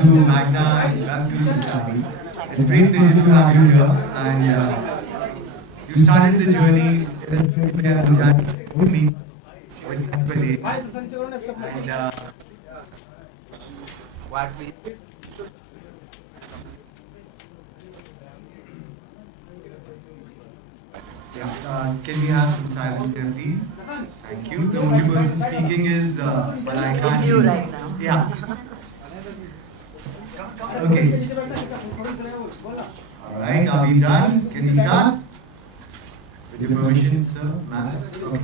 to Magna and welcome to Savi. It's a great pleasure to have you here. And you started the journey with me with me. And what we can we have some silence here, please? Thank you. The only person speaking is Malaika. It's you right now. Yeah. Okay. All right. Are we done? Can we start? With your permission, sir, ma'am. Okay.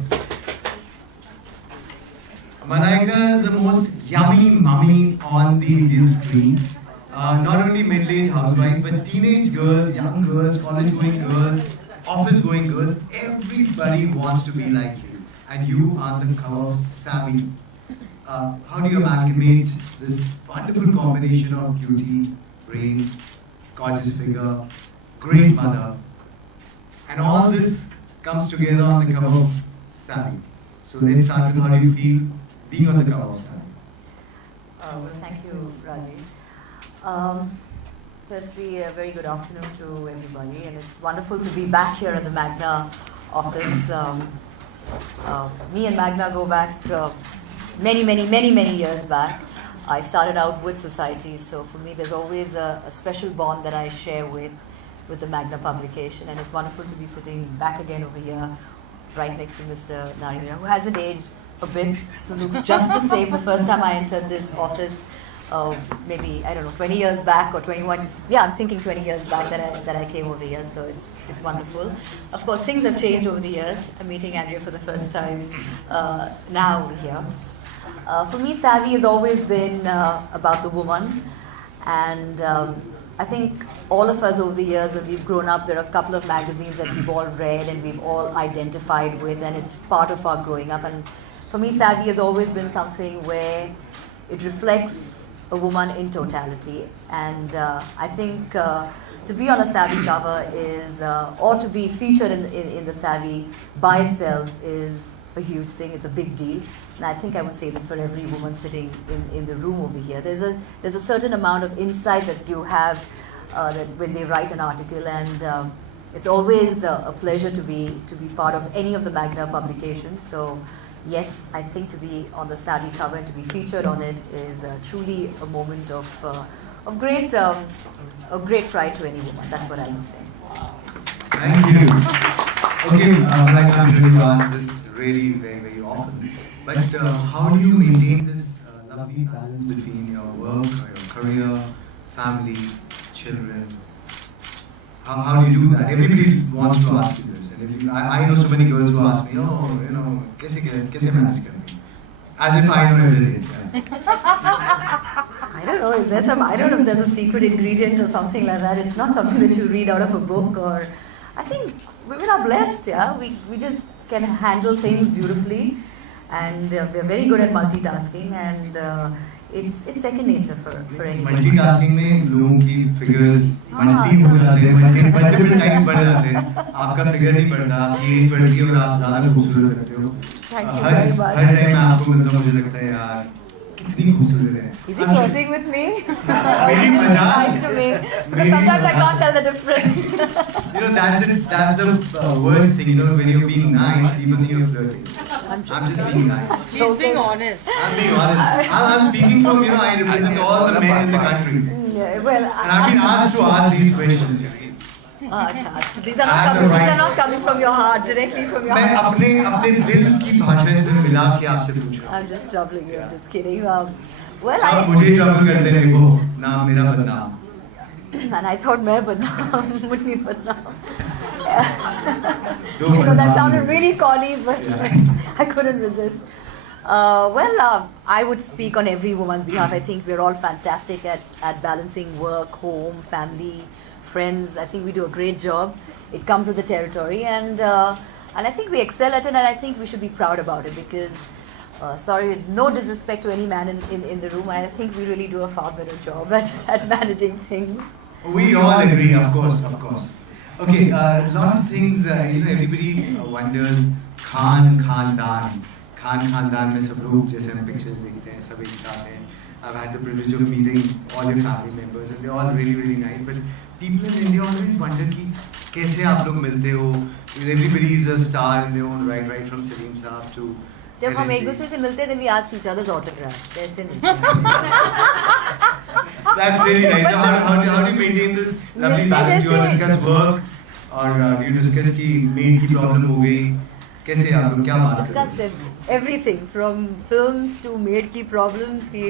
Malaika is the most yummy mummy on the Indian screen. Not only middle-aged housewives, but teenage girls, young girls, college-going girls, office-going girls, everybody wants to be like you. And you are the cover of Savvy. How do you amalgamate this wonderful combination of beauty, brains, gorgeous figure, great mother, and all this comes together on the cover of Savvy? So let's start with how do you feel being on the cover of Savvy? Well, thank you, Raji. Firstly, a very good afternoon to everybody, and it's wonderful to be back here at the Magna office. Me and Magna go back many years back. I started out with society, so for me there's always a special bond that I share with the Magna publication, and it's wonderful to be sitting back again over here, right next to Mr. Narayana, who hasn't aged a bit, who looks just the same. The first time I entered this office, maybe, I don't know, 20 years back or 21, yeah, I'm thinking 20 years back that I came over here, so it's wonderful. Of course, things have changed over the years. I'm meeting Andrea for the first time now over here. For me, Savvy has always been about the woman, and I think all of us over the years, when we've grown up, there are a couple of magazines that we've all read and we've all identified with, and it's part of our growing up. And for me, Savvy has always been something where it reflects a woman in totality, and I think to be on a Savvy cover is, or to be featured in the Savvy by itself is a huge thing. It's a big deal, and I think I would say this for every woman sitting in the room over here. There's a certain amount of insight that you have that when they write an article, and it's always a pleasure to be part of any of the Magna publications. So yes, I think to be on the Savvy cover and to be featured on it is truly a moment of great pride to any woman. That's what I would say. Thank you. Okay, like I'm sure you ask this really very often, but how do you maintain this lovely balance between your work, your career, family, children? How do you do that? Everybody wants to ask you this. And I know so many girls who ask me, oh, kaise manage karenge? As if I know everything. I don't know. I don't know if there's a secret ingredient or something like that. It's not something that you read out of a book, or I think women are blessed. Yeah, we just can handle things beautifully, and we're very good at multitasking, and it's second nature for anyone. Multitasking में लोगों की figures multi हो जाते हैं, multiple times बढ़ जाते हैं. आपका figure नहीं बढ़ता, आपकी age बढ़ती है और आप ज़्यादा खूबसूरत लगते हो. Thank you very much. Her time आपको मतलब मुझे लगता है यार कितनी खूबसूरत है. Is he flirting with me? Very nice to me, because sometimes I can't tell the difference. That's the worst thing. When you're being nice, even though you're flirting. I'm just being nice. She's being honest. I'm being honest. I'm speaking from, I represent all the men in the country. Yeah, well, and I've been asked to ask these questions. So these are not coming from your heart, directly from your heart. अपने दिल की भाषा से मिला के आपसे पूछ रहा हूँ. I'm just troubling you. I'm just kidding. Well, सब मुझे trouble करते हैं वो नाम मेरा बदनाम. And I thought मैं बदनाम, मुझे बदनाम. That sounded really corny, but I couldn't resist. I would speak on every woman's behalf. I think we're all fantastic at balancing work, home, family, friends. I think we do a great job. It comes with the territory, and I think we excel at it, and I think we should be proud about it, because sorry, no disrespect to any man in the room, I think we really do a far better job at managing things. We all agree, of course. Okay, a lot of things, everybody wonders, खानदान में सब लोग जैसे हम pictures देखते हैं सब एक साथ हैं, I've had the privilege of meeting all your family members, and they're all really, really nice. But people in India always wonder कि कैसे आप लोग मिलते हो? Everybody is a star in their own right, right from Salim Saab to. जब हम एक दूसरे से मिलते हैं, then we ask each other's autographs. ऐसे मिलते हैं. That's really nice. How do you maintain this lovely balance? Do you discuss work or do you discuss कि maid की problem हो गई? कैसे आप लोग क्या बात करते हैं? Discuss everything from films to maid की problems कि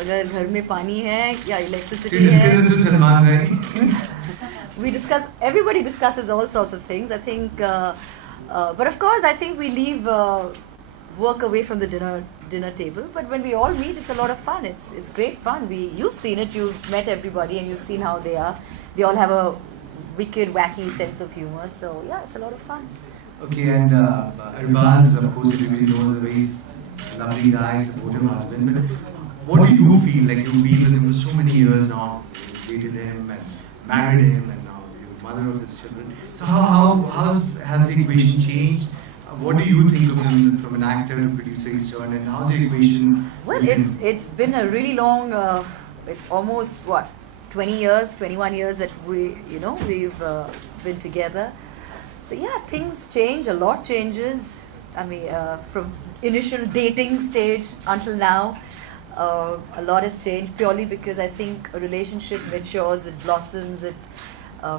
अगर घर में पानी है या electricity है. Do you discuss this with Salman bhai? We discuss. Everybody discusses all sorts of things. I think, but of course, I think we leave work away from the dinner table. But when we all meet, it's a lot of fun. It's great fun. You've seen it. You've met everybody, and you've seen how they are. They all have a wicked, wacky sense of humor. So yeah, it's a lot of fun. Okay, and Arbaz, of course, everybody knows, a very lovely guy, supportive husband. But what do you feel? Like you've been with him for so many years now, you dated him and married him, and now you're the mother of his children. So has the equation changed? What do you think of him from an actor to producer he's turned, and how's the equation? Well, it's been a really long. It's almost what 20 years, 21 years that we've been together. So yeah, things change. A lot changes. I mean, from initial dating stage until now, a lot has changed purely because I think a relationship matures, it blossoms,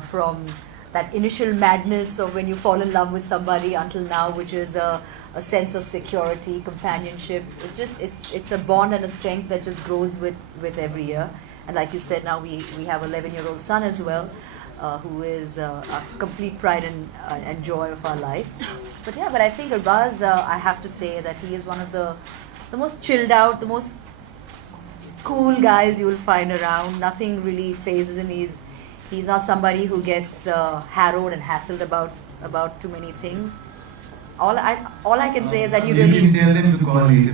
from that initial madness of when you fall in love with somebody until now, which is a sense of security, companionship. It's a bond and a strength that just grows with every year. And like you said, now we have an 11-year-old son as well, who is a complete pride and joy of our life. But I think Arbaz, I have to say that he is one of the most chilled out, the most cool guys you will find around. Nothing really phases him. He's not somebody who gets harrowed and hassled about too many things. All I can say is that you can tell them to call later.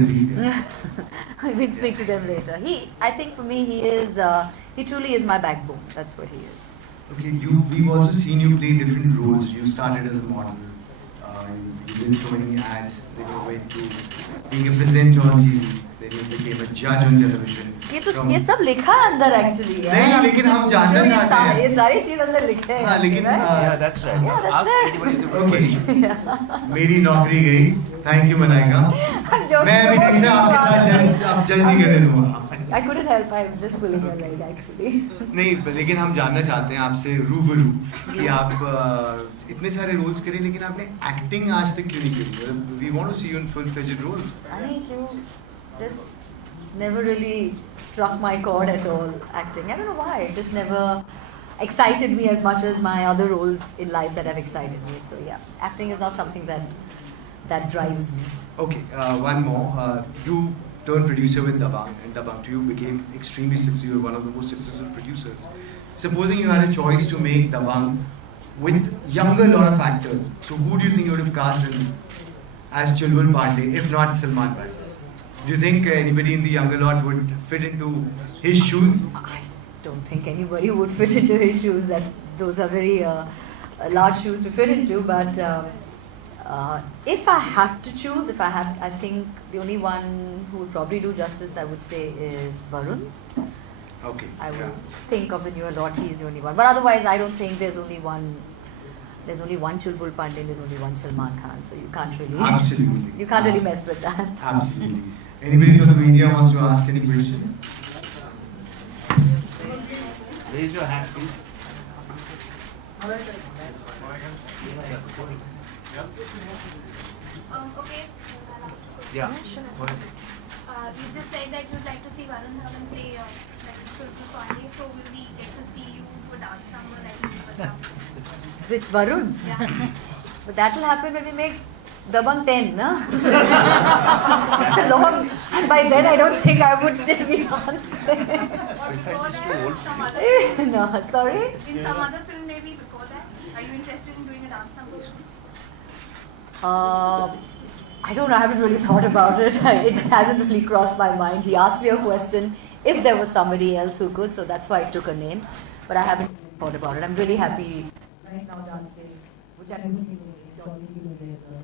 We'll speak to them later. I think for me, he truly is my backbone. That's what he is. Okay, we've also seen you play different roles. You started as a model. You did so many ads. Then you went to being a presenter on TV. Then you became a judge on television. ये सब लिखा है अंदर actually. नहीं, लेकिन हम जानना चाहते हैं. ये सारी चीज अंदर लिखे हैं. हाँ, लेकिन yeah, that's right. Yeah, that's Ask right. anybody to do Okay. मेरी नौकरी गई. Thank you, Malaika. मैं अभी next time आपके साथ जज नहीं करने दूँगा. I couldn't help. I'm just pulling your leg actually. नहीं, लेकिन हम जानना चाहते हैं आपसे रूबरू कि आप इतने सारे रोल्स करें, लेकिन आपने एक्टिंग आज तक क्यों नहीं की? We want to see you in full-fledged roles. I think you just never really struck my chord at all, acting. I don't know why. It just never excited me as much as my other roles in life that have excited me. So yeah, acting is not something that drives me. Okay, one more. You turned producer with Dabang, and Dabang 2 became extremely successful. You were one of the most successful producers. Supposing you had a choice to make Dabang with younger lot of actors, so who do you think you would have cast as Chulbul Pandey, if not Salman Bhai? Do you think anybody in the younger lot would fit into his shoes? I don't think anybody would fit into his shoes. Those are very large shoes to fit into. But if I had to choose, I think the only one who would probably do justice, I would say, is Varun. Okay. I would think of the newer lot. He is the only one. But otherwise, I don't think there's only one. There's only one Chulbul Pandey. There's only one Salman Khan. So you can't really. Absolutely. You can't really mess with that. Absolutely. Anybody from the media wants to ask any question? Raise your hand, please. Okay. Yeah. Sure. Go ahead. You just said that you'd like to see Varun Dhawan play Chulbul Pandey, so will we get to see you do a dance number like you did with Dhawan? With Varun. Yeah. But that will happen when we make Dabang 10, no? It's a long, and by then I don't think I would still be dancing. Besides, it's too old. Some other, No, sorry? in some other film maybe before that? Are you interested in doing a dance number? I don't know, I haven't really thought about it. It hasn't really crossed my mind. He asked me a question if there was somebody else who could, so that's why I took a name. But I haven't thought about it. I'm really happy right now dancing, which I'm really doing as well.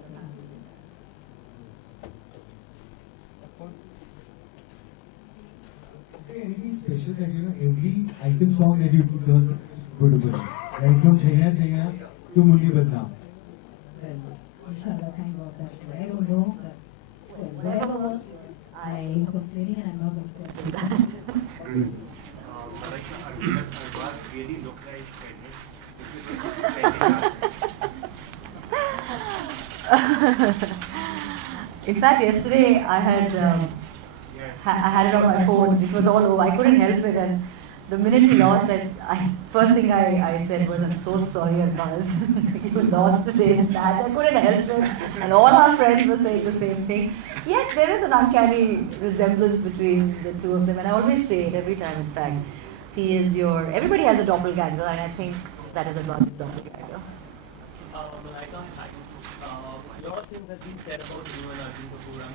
special that every item song that you do turns good about it. Right from Chaya Chaya to Mulli Badnaam. Well, inshallah, thank God that I don't know, but well, whatever works, I'm complaining and I'm not going to question that. Malaika, Arora really look like In fact, yesterday I had it on my phone. It was all over. I couldn't help it, and the minute he lost, first thing I said was, "I'm so sorry, Arora. You lost today's match." I couldn't help it, and all our friends were saying the same thing. Yes, there is an uncanny resemblance between the two of them, and I always say it every time. In fact, he is everybody has a doppelganger, and I think that is Arura's doppelganger. Malaika, hi. A lot of things have been said about you and Arjun Kapoor. I'm